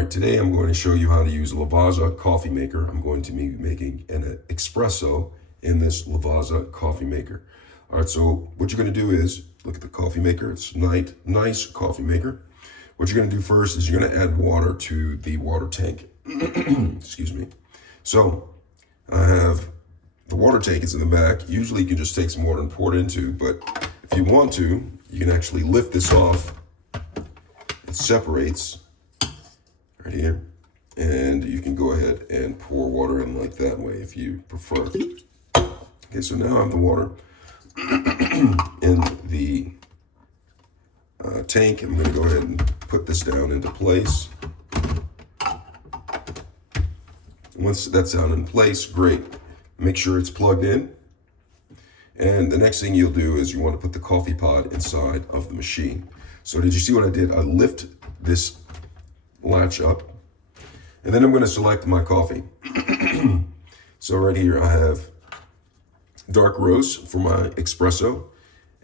right, today I'm going to show you how to use a Lavazza coffee maker. I'm going to be making an espresso in this Lavazza coffee maker. All right, so what you're going to do is, look at the coffee maker. It's a nice coffee maker. What you're going to do first is you're going to add water to the water tank. Excuse me. So I have the water tank is in the back. Usually you can just take some water and pour it into, but if you want to, you can actually lift this off. It separates right here, and you can go ahead and pour water in like that way if you prefer. Okay, so now I have the water in the tank. I'm going to go ahead and put this down into place. Once that's down in place, great. Make sure it's plugged in. And the next thing you'll do is you want to put the coffee pod inside of the machine. So did you see what I did? I lift this latch up, and then I'm going to select my coffee. So right here I have dark roast for my espresso,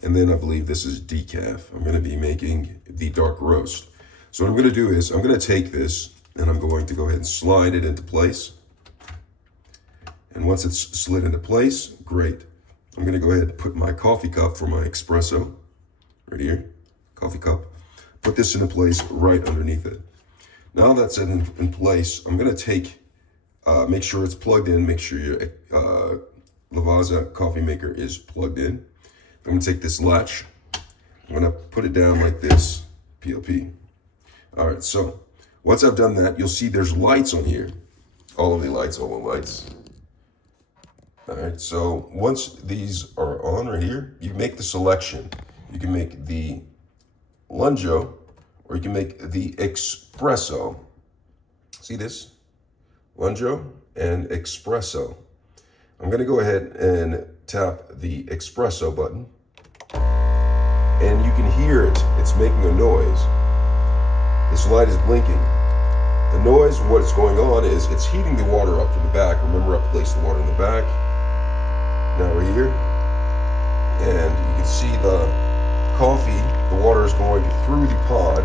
and then I believe this is decaf. I'm going to be making the dark roast. So what I'm going to do is I'm going to take this and I'm going to go ahead and slide it into place. And once it's slid into place, great. I'm going to go ahead and put my coffee cup for my espresso right here, coffee cup. Put this into place right underneath it. Now that's in place, I'm going to take, make sure it's plugged in, make sure your Lavazza coffee maker is plugged in. I'm going to take this latch, I'm going to put it down like this, PLP. All right, so once I've done that, you'll see there's lights on here. All the lights. All right, so once these are on right here, you make the selection. You can make the lungo, or you can make the espresso. See this? Lungo and espresso. I'm gonna go ahead and tap the espresso button, and you can hear it. It's making a noise. This light is blinking. The noise, what's going on is it's heating the water up from the back. Remember, I placed the water in the back. Now we're here, and you can see the coffee, the water is going through the pod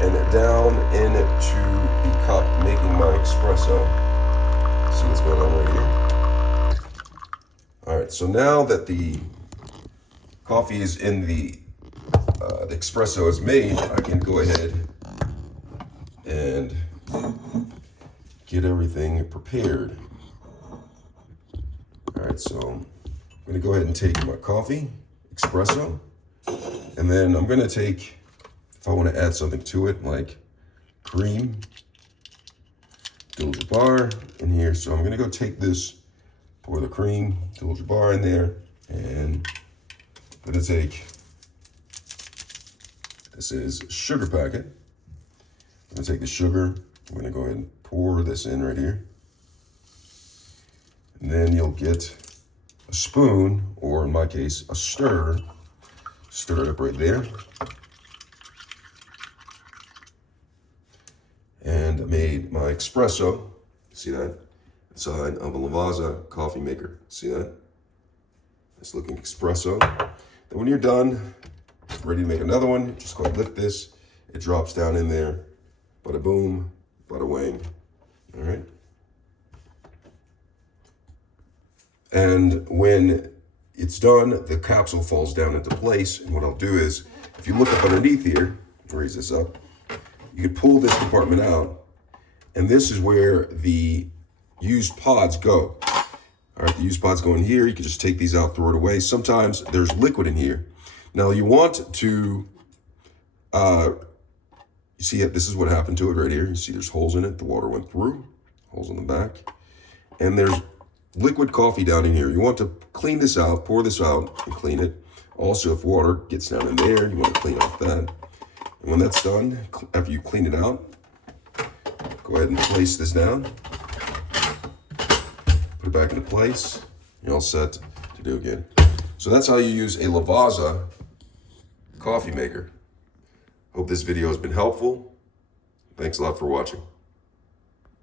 and down into the cup, making my espresso. See what's going on right here? All right, so now that the coffee is in the espresso is made, I can go ahead and get everything prepared. All right, so I'm going to go ahead and take my coffee, espresso, and then I'm going to take, if I want to add something to it, like cream, bar in here. So I'm going to go take this, pour the cream, bar in there, and I'm going to take, this is sugar packet. I'm going to take the sugar, I'm going to go ahead and pour this in right here. And then you'll get a spoon, or in my case, a stir. Stir it up right there. And I made my espresso. See that? Inside of a Lavazza coffee maker. See that? Nice looking espresso. Then when you're done, ready to make another one, just go ahead and lift this. It drops down in there. Bada boom, bada wang. All right. And when it's done, the capsule falls down into place. And what I'll do is, if you look up underneath here, raise this up, you can pull this compartment out. And this is where the used pods go. All right, the used pods go in here. You can just take these out, throw it away. Sometimes there's liquid in here. Now you want to, you see it, this is what happened to it right here. You see there's holes in it. The water went through, holes in the back. And there's liquid coffee down in here. You want to clean this out, pour this out and clean it. Also, if water gets down in there, you want to clean off that. And when that's done, after you clean it out, go ahead and place this down. Put it back into place. You're all set to do again. So that's how you use a Lavazza coffee maker. Hope this video has been helpful. Thanks a lot for watching.